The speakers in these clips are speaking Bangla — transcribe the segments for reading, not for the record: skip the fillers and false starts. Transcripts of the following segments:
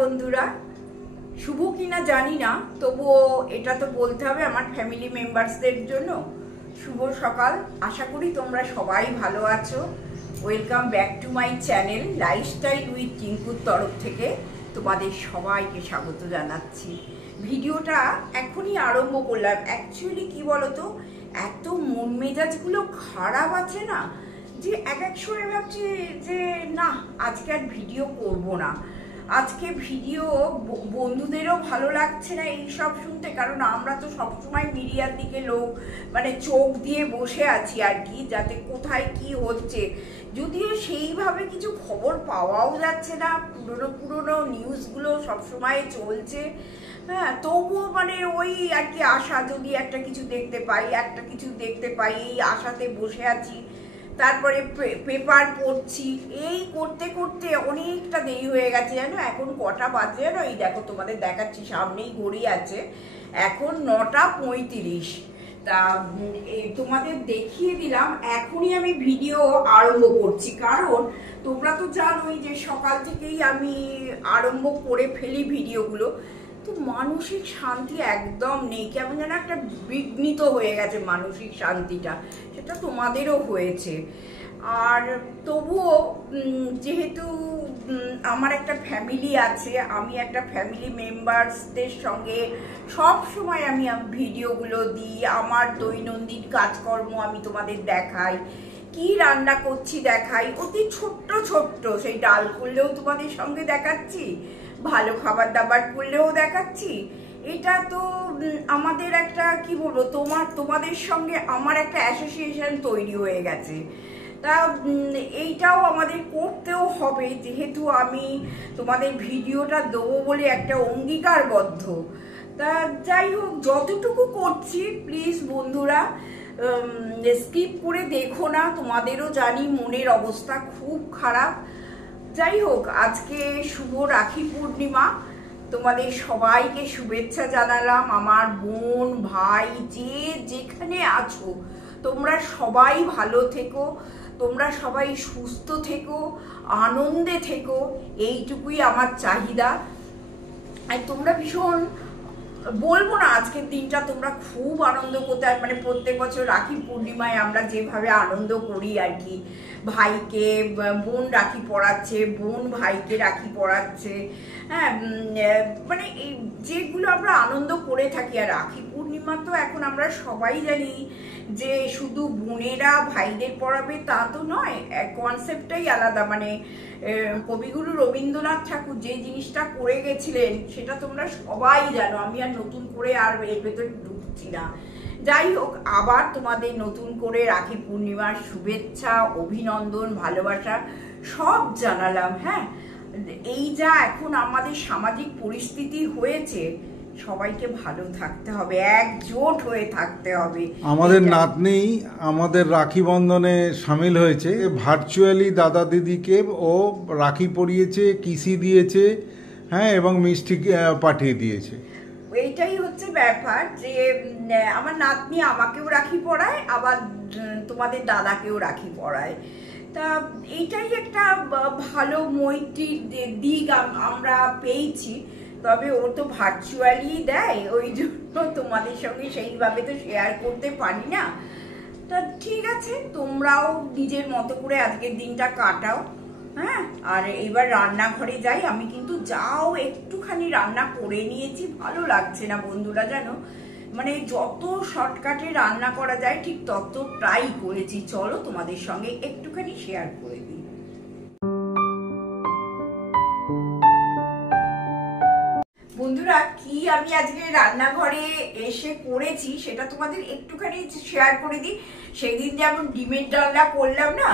বন্ধুরা, শুভ কিনা জানি না, তবুও এটা তো বলতে হবে আমার ফ্যামিলি মেম্বার্সদের জন্য শুভ সকাল। আশা করি তোমরা সবাই ভালো আছো। Welcome back to my channel lifestyle with টিঙ্কুর তরফ থেকে তোমাদের সবাইকে স্বাগত জানাচ্ছি। ভিডিওটা এখনই আরম্ভ করলাম। অ্যাকচুয়ালি কি বলতো, এত মন মেজাজগুলো খারাপ আছে না, যে এক সময় ভাবছি যে না, আজকে আর ভিডিও করব না। আজকে ভিডিও বন্ধুদেরও ভালো লাগছে না এইসব শুনতে, কারণ আমরা তো সবসময় মিডিয়ার দিকে চোখ দিয়ে বসে আছি আর কি, যাতে কোথায় কি হচ্ছে। যদিও সেইভাবে কিছু খবর পাওয়াও যাচ্ছে না, পুরনো নিউজগুলো সবসময় চলছে। হ্যাঁ, তবুও ওই আর কি আশা, যদি একটা কিছু দেখতে পাই এই আশাতে বসে আছি। তারপরে পেপার পড়ছি, এই করতে করতে অনেকটা দেরি হয়ে গেছে জানো। এখন কটা বাজে জানো? এই দেখো, তোমাদের দেখাচ্ছি, সামনেই ঘড়ি আছে, এখন 9:35। তা তোমাদের দেখিয়ে দিলাম, এখনই আমি ভিডিও আরম্ভ করছি, কারণ তোমরা তো জানোই যে সকাল থেকেই আমি আরম্ভ করে ফেলি ভিডিওগুলো। তো মানসিক শান্তি একদম নেই, কেমন যেন একটা বিঘ্নিত হয়ে গেছে মানসিক শান্তিটা। সেটা তোমাদেরও হয়েছে। আর তবুও যেহেতু আমার একটা ফ্যামিলি আছে, আমি একটা ফ্যামিলি মেম্বার্সদের সঙ্গে সব সময় আমি ভিডিওগুলো দিই। আমার দৈনন্দিন কাজকর্ম আমি তোমাদের দেখাই, কি রান্না করছি দেখাই, অতি ছোট্ট ছোট্ট, সেই ডাল করলেও তোমাদের সঙ্গে দেখাচ্ছি, ভালো খাবার দাবার করলেও দেখাচ্ছি। এটা তো আমাদের একটা কি বলবো, তোমাদের সঙ্গে আমার একটা অ্যাসোসিয়েশন তৈরি হয়ে গেছে। তা এইটাও আমাদের করতেও হবে, যেহেতু আমি তোমাদের ভিডিওটা দেবো বলে একটা অঙ্গীকারবদ্ধ। তা যাই হোক, যতটুকু করছি প্লিজ বন্ধুরা স্কিপ করে দেখো না। তোমাদেরও জানি মনের অবস্থা খুব খারাপ। যাই হোক, আজকে শুভ রাখি পূর্ণিমা, তোমাদের সবাইকে শুভেচ্ছা জানালাম। আমার বোন ভাই যে যেখানে আছো, তোমরা সবাই ভালো থেকো, তোমরা সবাই সুস্থ থেকো, আনন্দে থেকো, এইটুকুই আমার চাহিদা। আর তোমরা ভীষণ, বলবো না আজকের দিনটা তোমরা খুব আনন্দ করতে, প্রত্যেক বছর রাখি পূর্ণিমায় আমরা যেভাবে আনন্দ করি আর কি, ভাইকে বোন রাখি পরাচ্ছে, বোন ভাইকে রাখি পরাচ্ছে, হ্যাঁ, যেগুলো আমরা আনন্দ করে থাকি। আর রাখি পূর্ণিমা তো এখন আমরা সবাই জানি যে শুধু বোনেরা ভাইদের পরাবে তা তো নয়, কনসেপ্টটাই আলাদা। কবিগুরু রবীন্দ্রনাথ ঠাকুর যে জিনিসটা করে গেছিলেন সেটা তোমরা সবাই জানো, আমি আর নতুন করে আর এর ভেতরে ঢুকছি না। যাই হোক, আবার তোমাদের নতুন করে রাখি পূর্ণিমার শুভেচ্ছা, অভিনন্দন, ভালোবাসা সব জানালাম। হ্যাঁ, এই যা এখন আমাদের সামাজিক পরিস্থিতি হয়েছে, সবাইকে ভালো থাকতে হবে, একজোট হয়ে থাকতে হবে। আমাদের নাতনি আমাদের রাখি বন্ধনে সামিল হয়েছে, ভার্চুয়ালি দাদা দিদিকে ও রাখি পরিয়েছে, কিসি দিয়েছে, হ্যাঁ, এবং মিষ্টি পাঠিয়ে দিয়েছে। এইটাই হচ্ছে ব্যাপার, যে আমার নাতনি আমাকেও রাখি পরায়, আবার তোমাদের দাদাকেও রাখি পরায়। তা এইটাই একটা ভালো মৈত্রীর দিক আমরা পেয়েছি। তবে ও তো ভার্চুয়ালি দেয়, ওই জন্য তোমাদের সঙ্গে সেইভাবে তো শেয়ার করতে পারি না। তা ঠিক আছে, তোমরাও নিজের মতো করে আজকের দিনটা কাটাও। হ্যাঁ, আর এবার রান্নাঘরে যাই। আমি কিন্তু যাও একটুখানি রান্না করে নিয়েছি, ভালো লাগছে না বন্ধুরা, জানো, যত শর্টকাটে রান্না করা যায় ঠিক তত ট্রাই করেছি। চলো তোমাদের সঙ্গে একটুখানি শেয়ার করে দিই। বন্ধুরা, কি আমি আজকে রান্নাঘরে এসে করেছি সেটা তোমাদের একটুখানি শেয়ার করে দিই। সেদিন যেমন ডিমের ডালনা করলাম না,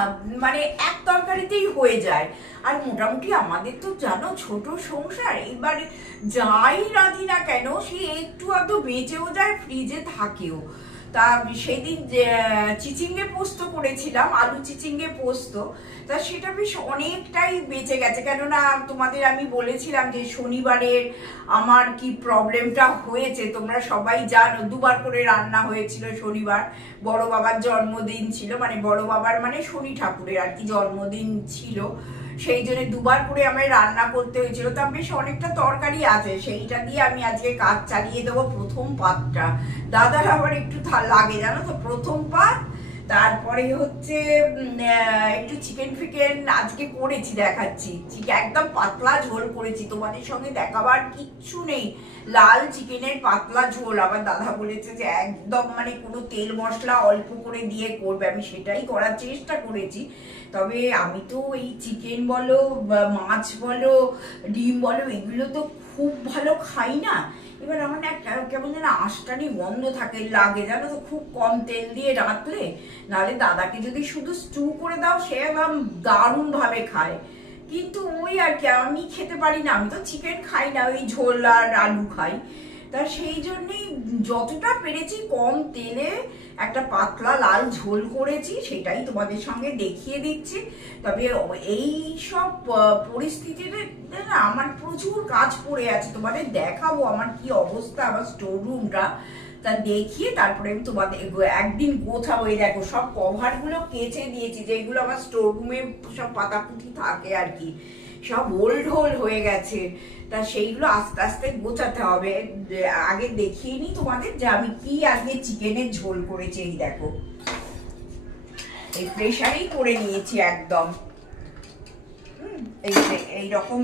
এক তরকারিতেই হয়ে যায়। আর মোটামুটি আমাদের তো জানো ছোট সংসার, এবার যাই রাঁধি না কেন সে একটু আধটু বেঁচেও যায়, ফ্রিজে থাকেও। তা সেদিন চিচিঙ্গে পোস্ত করেছিলাম, আলু চিচিঙ্গে পোস্ত। তা সেটা বেশ অনেকটাই বেঁচে গেছে, কেননা তোমাদের আমি বলেছিলাম যে শনিবারের আমার কি প্রবলেমটা হয়েছে, তোমরা সবাই জানো, দুবার করে রান্না হয়েছিল শনিবার। বড় বাবার জন্মদিন ছিল, বড় বাবার শনি ঠাকুরের আর কি জন্মদিন ছিল, সেই জন্য দুবার করে আমায় রান্না করতে হয়েছিল। তা বেশ অনেকটা তরকারি আছে, সেইটা দিয়ে আমি আজকে কাজ চালিয়ে দেবো। প্রথম পাতটা দাদার আবার একটু লাগে জানো তো, প্রথম পাত। তারপরে হচ্ছে একটু চিকেন ফিকেন আজকে করেছি, দেখাচ্ছি। একদম পাতলা ঝোল করেছি, তোমাদের সঙ্গে দেখাবার কিচ্ছু নেই। লাল চিকেনের পাতলা ঝোল। আবার দাদা বলেছে যে একদম মানে কোনো তেল মশলা অল্প করে দিয়ে করবে, আমি সেটাই করার চেষ্টা করেছি। তবে আমি তো এই চিকেন বলো, মাছ বলো, ডিম বলো, এগুলো তো খুব ভালো খাই না। এবার আমার না কেমন যেন আঁশটানি গন্ধ থাকে, লাগে জানো তো, খুব কম তেল দিয়ে রাখলে। নাহলে দাদাকে যদি শুধু স্টু করে দাও, সে একদম দারুণ ভাবে খায়। কিন্তু ওই আর কি, আমি খেতে পারি না, আমি তো চিকেন খাই না, ওই ঝোল আর আলু খাই। তা সেই জন্যই যতটা পেরেছি কম তেলে একটা পাতলা লাল ঝোল করেছি, সেটাই তোমাদের সঙ্গে দেখিয়ে দিচ্ছি। তবে এই সব পরিস্থিতিতে না আমার প্রচুর কাজ পড়ে আছে, তোমাদের দেখাবো আমার কি অবস্থা, আমার স্টোর রুমটা। তা দেখিয়ে তারপরে আমি তোমাদের একদিন গোছাবো। এই দেখো সব কভার গুলো কেচে দিয়েছি, যেগুলো আমার স্টোর রুমে সব পাতাপুতি থাকে আর কি, সব ওল্ড হোল হয়ে গেছে। তা সেইগুলো আস্তে আস্তে গোছাতে হবে। আগে দেখিয়ে নি তোমাদের যে আমি কি আজকে চিকেনের ঝোল করেছি। এই দেখো, এই প্রেসারেই করে নিয়েছি একদম। এই যে এইরকম,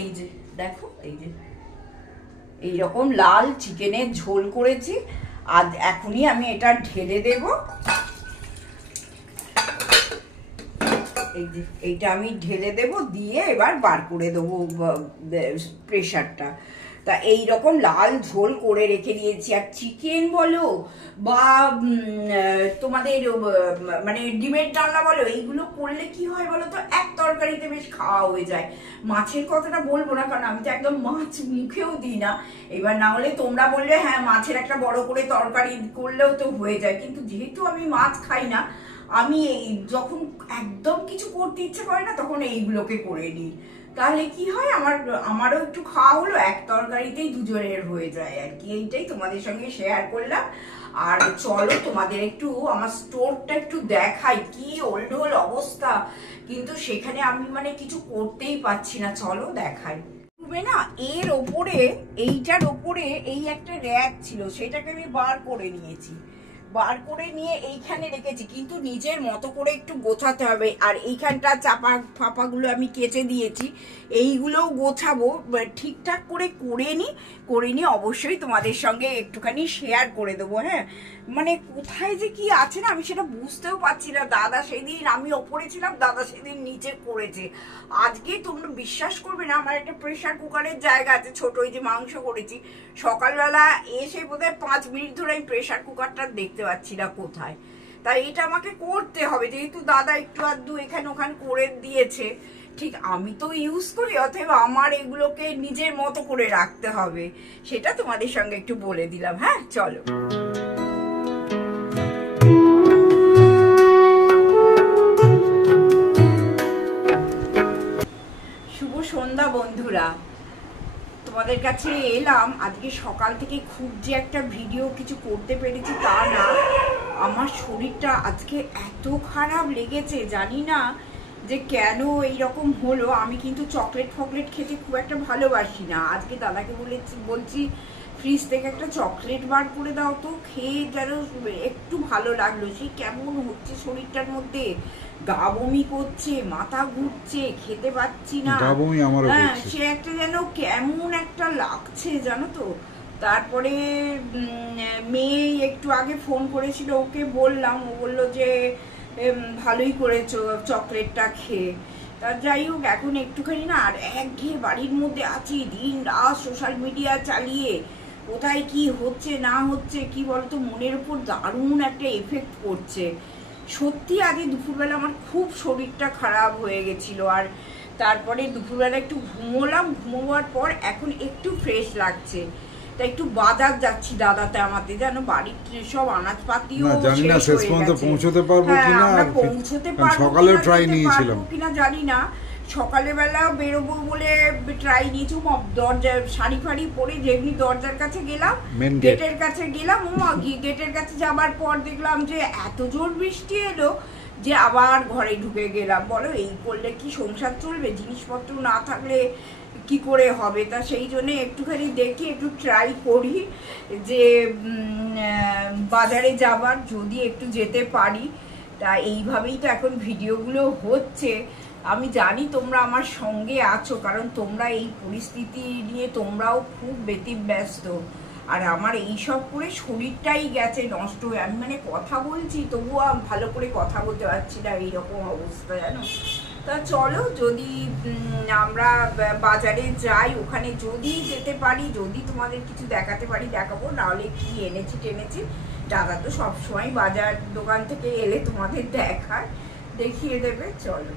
এই যে দেখো, এই যে এইরকম লাল চিকেনের ঝোল করেছি। আজ এখনই আমি এটা ঢেলে দেব। এই যে এইটা আমি ঢেলে দেব, দিয়ে এবার বার করে দেবো প্রেসারটা। তা এইরকম লাল ঝোল করে রেখে দিয়েছি। আর চিকেন বলো বা তোমাদের মানে ডিমের ডালনা বলো, এইগুলো করলে কি হয় বলো তো, এক তরকারিতে বেশ খাওয়া হয়ে যায়। মাছের কথাটা বলবো না, কারণ আমি তো একদম মাছ মুখেও দিই না। এবার না হলে তোমরা বললে হ্যাঁ মাছের একটা বড় করে তরকারি করলেও তো হয়ে যায়, কিন্তু যেহেতু আমি মাছ খাই না, আমি এই যখন একদম কিছু করতে ইচ্ছে করে না, তখন এইগুলোকে করে নিই। তাহলে কি হয়, আমারও একটু খাওয়া হলো, এক তরকারিতেই দুজনের হয়ে যায় আর কি। এইটাই তোমাদের সঙ্গে শেয়ার করলাম। আর চলো তোমাদের একটু আমার স্টোরটা একটু দেখাই, কি ওল্ড হোল অবস্থা, কিন্তু সেখানে আমি মানে কিছু করতেই পারছি না। চলো দেখাই। না এর ওপরে, এইটার ওপরে এই একটা র্যাক ছিল, সেটাকে আমি বার করে নিয়েছি। বার করে নিয়ে এইখানে রেখেছি, কিন্তু নিজের মতো করে একটু গোছাতে হবে। আর এইখানটা চাপা ফাপাগুলো আমি কেচে দিয়েছি, এইগুলোও গোছাবো। ঠিকঠাক করে নিই অবশ্যই তোমাদের সঙ্গে একটুখানি শেয়ার করে দেবো। হ্যাঁ, মানে কোথায় যে কি আছে না, আমি সেটা বুঝতেও পারছি না। দাদা সেদিন, আমি ওপরে ছিলাম, দাদা সেদিন নিচে করেছে। আজকে তোমরা বিশ্বাস করবে না, আমার একটা প্রেসার কুকারের জায়গা আছে ছোট, ওই যে মাংস করেছি, সকালবেলা এসে বোধহয় 5 মিনিট ধরে আমি প্রেসার কুকারটা দেখতে পাচ্ছি না কোথায়। তাই এটা আমাকে করতে হবে, যেহেতু দাদা একটু আধটু এখানে ওখানে করে দিয়েছে। ঠিক আমি তো ইউজ করি, অতএব আমার এগুলোকে নিজের মতো করে রাখতে হবে, সেটা তোমাদের সঙ্গে একটু বলে দিলাম। হ্যাঁ চলো। শুভ সন্ধ্যা বন্ধুরা, তোমাদের কাছে এলাম। আজকে সকাল থেকে খুব যে একটা ভিডিও কিছু করতে পেরেছি তা না, আমার শরীরটা আজকে এত খারাপ লেগেছে, জানি না যে কেন এইরকম হলো। আমি কিন্তু চকলেট ফকলেট খেতে খুব একটা ভালোবাসি না। আজকে দাদাকে বলছি ফ্রিজ থেকে একটা চকলেট বার করে দাও তো, খেয়ে যেন একটু ভালো লাগলো। সেই কেমন হচ্ছে শরীরটার মধ্যে, গা বমি করছে, মাথা ঘুরছে, খেতে পাচ্ছি না। হ্যাঁ, সে একটা যেন কেমন একটা লাগছে জানো তো। তারপরে মেয়ে একটু আগে ফোন করেছিল, ওকে বললাম, ও বললো যে ভালোই করেছো চকলেটটা খেয়ে। তা যাই হোক, এখন একটুখানি না আর একঘেয়ে বাড়ির মধ্যে আছি, দিন রাত সোশ্যাল মিডিয়া চালিয়ে কোথায় কি হচ্ছে না হচ্ছে, কি বলতো, মনের উপর দারুণ একটা এফেক্ট পড়ছে। সত্যি আজ দুপুরবেলা আমার খুব শরীরটা খারাপ হয়ে গেছিল। আর তারপরে দুপুরবেলা একটু ঘুমোবার পর এখন একটু ফ্রেশ লাগছে। তা একটু বাজার যাচ্ছি দাদাতে আমাদের, যেন বাড়ির সব আনাজপাতিও পৌঁছতে পারবো কিনা জানি না। সকালবেলা বেরোবো বলে ট্রাই নিয়েছি, দরজা শাড়ি ফাড়ি পরে যেমনি দরজার কাছে গেলাম, গেটের কাছে গেলাম, গেটের কাছে যাবার পর দেখলাম যে এত জোর বৃষ্টি এলো যে আবার ঘরে ঢুকে গেলাম। বলো এই করলে কি সংসার চলবে? জিনিসপত্র না থাকলে কি করে হবে? তা সেই জন্য একটুখানি দেখি, একটু ট্রাই করি যে বাজারে যাবার, যদি একটু যেতে পারি। তা এইভাবেই তো এখন ভিডিওগুলো হচ্ছে। আমি জানি তোমরা আমার সঙ্গে আছো, কারণ তোমরা এই পরিস্থিতি নিয়ে তোমরাও খুব ব্যতিব্যস্ত। আর আমার এইসব করে শরীরটাই গেছে নষ্ট হয়ে। আমি মানে কথা বলছি তবুও ভালো করে কথা বলতে পারছি না, এইরকম অবস্থা জানো। তা চলো, যদি আমরা বাজারে যাই, ওখানে যদি যেতে পারি, যদি তোমাদের কিছু দেখাতে পারি দেখাবো, নাহলে কি এনেছি টেনেছি। দাদা তো সবসময় বাজার দোকান থেকে এলে তোমাদের দেখিয়ে দেবে। চলো।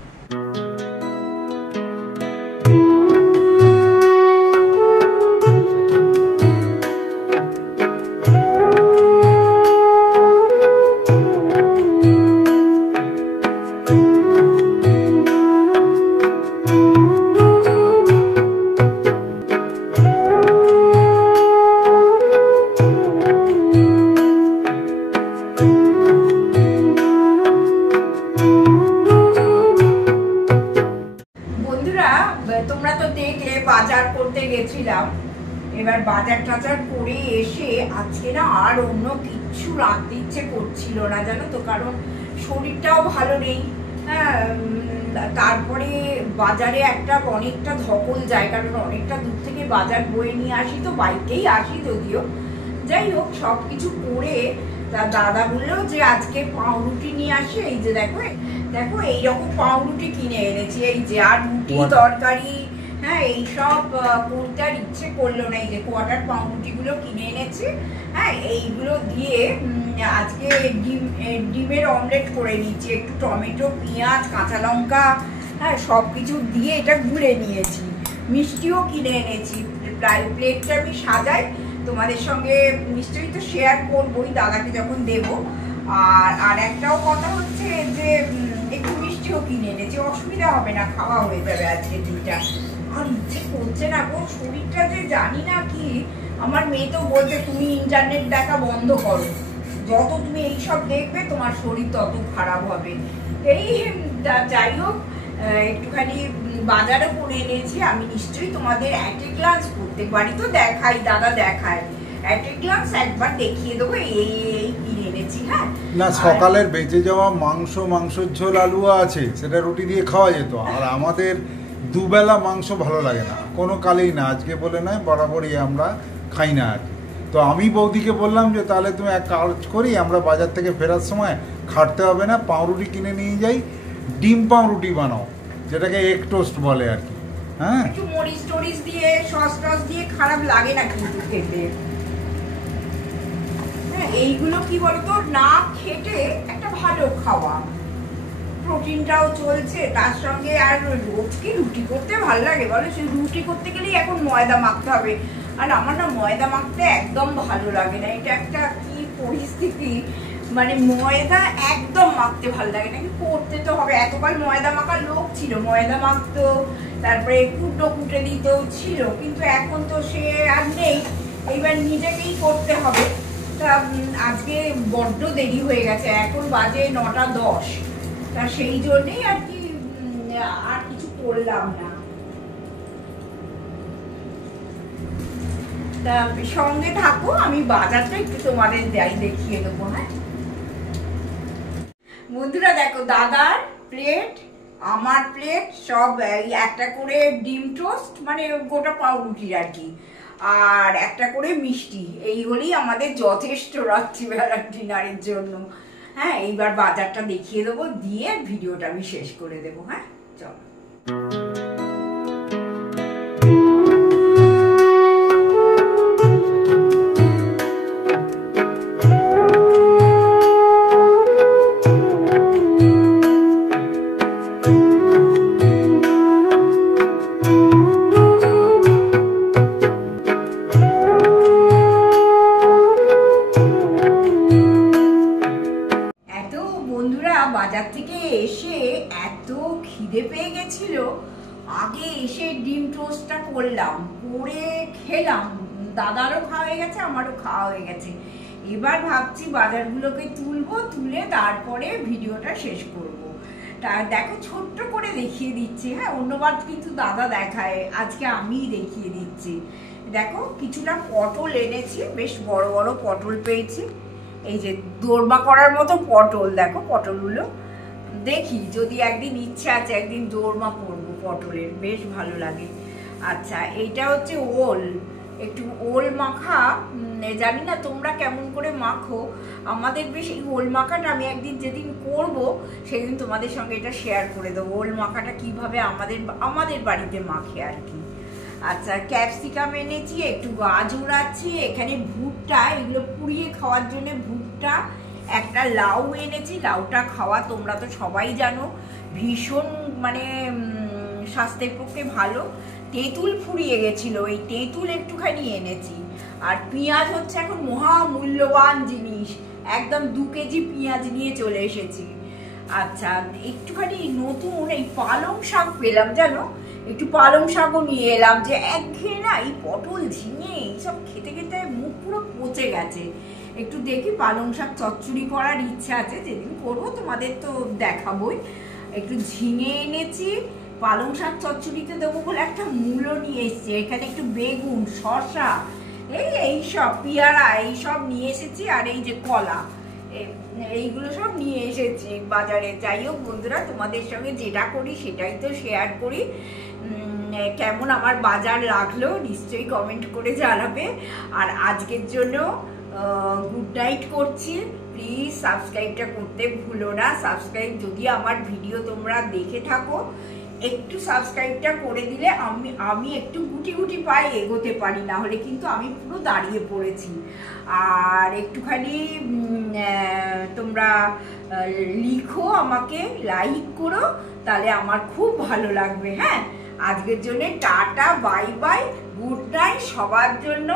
তোমরা তো দেখলে বাজার করতে গেছিলাম। এবার বাজার টাজার করে এসে আজকে না আর অন্য কিচ্ছু রাখতে ইচ্ছে করছিল না জানো তো, কারণ শরীরটাও ভালো নেই। হ্যাঁ, তারপরে বাজারে অনেকটা ধকল যায়, কারণ অনেকটা দূর থেকে বাজার বয়ে নিয়ে আসি, তো বাইকেই আসি যদিও। যাই হোক, সব কিছু করে তা দাদা বললো যে আজকে পাউরুটি নিয়ে আসে। এই যে দেখো দেখো এইরকম পাউরুটি কিনে এনেছি, এই যে। আর রুটি তরকারি, হ্যাঁ, এইসব করতে আর ইচ্ছে করলো না। এই যে কোয়ার্টার পাউরুটিগুলো কিনে এনেছি, হ্যাঁ, এইগুলো দিয়ে আজকে ডিমের অমলেট করে নিচ্ছি। একটু টমেটো, পেঁয়াজ, কাঁচা লঙ্কা, হ্যাঁ, সব কিছু দিয়ে এটা গুলে নিয়েছি। মিষ্টিও কিনে এনেছি। প্লেটটা আমি সাজাই, তোমাদের সঙ্গে নিশ্চয়ই তো শেয়ার করবোই দাদাকে যখন দেবো। আর একটাও কথা হচ্ছে যে একটু মিষ্টিও কিনে এনেছি, অসুবিধা হবে না, খাওয়া হয়ে যাবে আজকে দিনটা। আর ইচ্ছে করছে না গো, শরীরটা যে জানি না কি। আমার মেয়ে তো বলছে তুমি ইন্টারনেট দেখা বন্ধ করো, যত তুমি এইসব দেখবে তোমার শরীর তত খারাপ হবে। এই যাই হোক, একটুখানি বাজারে করে এনেছি। আমি নিশ্চয়ই তোমাদের অ্যাট এ গ্লান্স করতে পারি তো দেখাই, দাদা দেখায়, অ্যাট এ গ্লান্স একবার দেখিয়ে দেবো এই কিনে এনেছি। হ্যাঁ, না, সকালের বেঁচে যাওয়া মাংসের ঝোল আলু আছে, সেটা রুটি দিয়ে খাওয়া যেত। আর আমাদের দুবেলা মাংস ভালো লাগে না কোনো কালেই না, আজকে বলে নয়, বরাবরই আমরা খাই না আর। তো আমি বৌদিকে বললাম যে তাহলে তুমি এক কাজ করি, আমরা বাজার থেকে ফেরার সময় খাটতে হবে না, পাউরুটি কিনে নিয়ে যাই, ডিম পাউরুটি বানাও, যেটাকে এগ টোস্ট বলে আর কি। হ্যাঁ, একটু মরিচ টরিচ দিয়ে, সস টস দিয়ে খারাপ লাগে না কিন্তু খেতে। হ্যাঁ, এইগুলো কি বলতো, না খেটে একটা ভালো খাওয়া, প্রোটিনটাও চলছে তার সঙ্গে। আর রোজ কি রুটি করতে ভালো লাগে বলো? সেই রুটি করতে গেলেই এখন ময়দা মাখতে হবে, আর আমার না ময়দা মাখতে একদম ভালো লাগে না। এটা একটা কি পরিস্থিতি, মানে ময়দা একদম মাখতে ভালো লাগে না, করতে তো হবে। এতকাল ময়দা মাখার লোক ছিল, ময়দা মাখতো, তারপরে কুটো কুটে দিতেও ছিল, কিন্তু এখন তো সে আর নেই। এইবার নিজেকেই করতে হবে। তা আজকে বড্ড দেরি হয়ে গেছে, এখন বাজে 9:10। তা সেই জন্যেই আর কি আর কিছু করলাম না। তা সঙ্গে থাকো, আমি বাজারটা একটু তোমাদের দেখিয়ে দেবো। হ্যাঁ বন্ধুরা, দেখো দাদার প্লেট, আমার প্লেট, সব একটা করে ডিম টোস্ট, মানে গোটা পাউরুটির আর কি, আর একটা করে মিষ্টি। এই হলেই আমাদের যথেষ্ট রাত্রিবেলার ডিনারের জন্য। হ্যাঁ, এইবার বাজারটা দেখিয়ে দেবো, দিয়ে ভিডিওটা আমি শেষ করে দেবো। হ্যাঁ চলো। বাজার থেকে এসে এত খিদে পেয়ে গেছিল, আগে এসে ডিম টোস্টটা করলাম, করে খেলাম। দাদারও খাওয়া হয়ে গেছে, আমারও খাওয়া হয়ে গেছে। এবার ভাবছি বাজারগুলোকে তুলবো, তুলে তারপরে ভিডিওটা শেষ করব। তা দেখো ছোট্ট করে দেখিয়ে দিচ্ছি, হ্যাঁ, অন্যবার কিন্তু দাদা দেখায়, আজকে আমিই দেখিয়ে দিচ্ছি। দেখো কিছুটা পটল এনেছি, বেশ বড় বড় পটল পেয়েছি, এই যে দোরমা করার মতো পটল, দেখো পটলগুলো। দেখি যদি একদিন ইচ্ছা আছে একদিন দোরমা করবো পটলের, বেশ ভালো লাগে। আচ্ছা এইটা হচ্ছে ওল, একটু ওল মাখা, জানি না তোমরা কেমন করে মাখো, আমাদের বেশ এই ওল মাখাটা আমি একদিন যেদিন করব সেদিন তোমাদের সঙ্গে এটা শেয়ার করে দেবো, ওল মাখাটা কিভাবে আমাদের বাড়িতে মাখে আর কি। আচ্ছা ক্যাপসিকাম এনেছি, একটু গাজর আছে, এখানে ভুট্টা, এগুলো পুড়িয়ে খাওয়ার জন্য ভুট্টা, একটা লাউ এনেছি, লাউটা খাওয়া তোমরা তো সবাই জানো ভীষণ মানে স্বাস্থ্যের পক্ষে ভালো। তেঁতুল ফুরিয়ে গেছিল, এই তেঁতুল একটুখানি এনেছি। আর পেঁয়াজ হচ্ছে এখন মহামূল্যবান জিনিস, একদম 2 কেজি পেঁয়াজ নিয়ে চলে এসেছি। আচ্ছা একটুখানি নতুন এই পালং শাক পেলাম, জানো একটু পালং শাকও নিয়ে এলাম, যে একঘেয়ে না এই পটল ঝিঙে এইসব খেতে খেতে মুখ পুরো পচে গেছে। একটু দেখি পালং শাক চচ্চড়ি করার ইচ্ছা আছে, যেদিন করবো তোমাদের তো দেখাবোই। একটু ঝিঙে এনেছি, পালং শাক চচ্চড়িতে দেবো বলে একটা মূলো নিয়ে এসেছি, এখানে একটু বেগুন, শসা, এইসব পেয়ারা এইসব নিয়ে এসেছি, আর এই যে কলা, এইগুলো সব নিয়ে এসেছি বাজারে। যাই হোক বন্ধুরা, তোমাদের সঙ্গে যেটা করি সেটাই তো শেয়ার করি। কেমন আমার বাজার লাগলো নিশ্চয়ই কমেন্ট করে জানাবে। আর আজকের জন্য গুড নাইট করছি। প্লিজ সাবস্ক্রাইবটা করতে ভুলো না। সাবস্ক্রাইব যদি আমার ভিডিও তোমরা দেখে থাকো, একটু সাবস্ক্রাইবটা করে দিলে আমি একটু গুটি গুটি পায়ে এগোতে পারি, না হলে কিন্তু আমি পুরো দাঁড়িয়ে পড়েছি। আর একটুখানি তোমরা লিখো, আমাকে লাইক করো, তাহলে আমার খুব ভালো লাগবে। হ্যাঁ, আজকের জন্য tata, bye bye, good night সবার জন্য।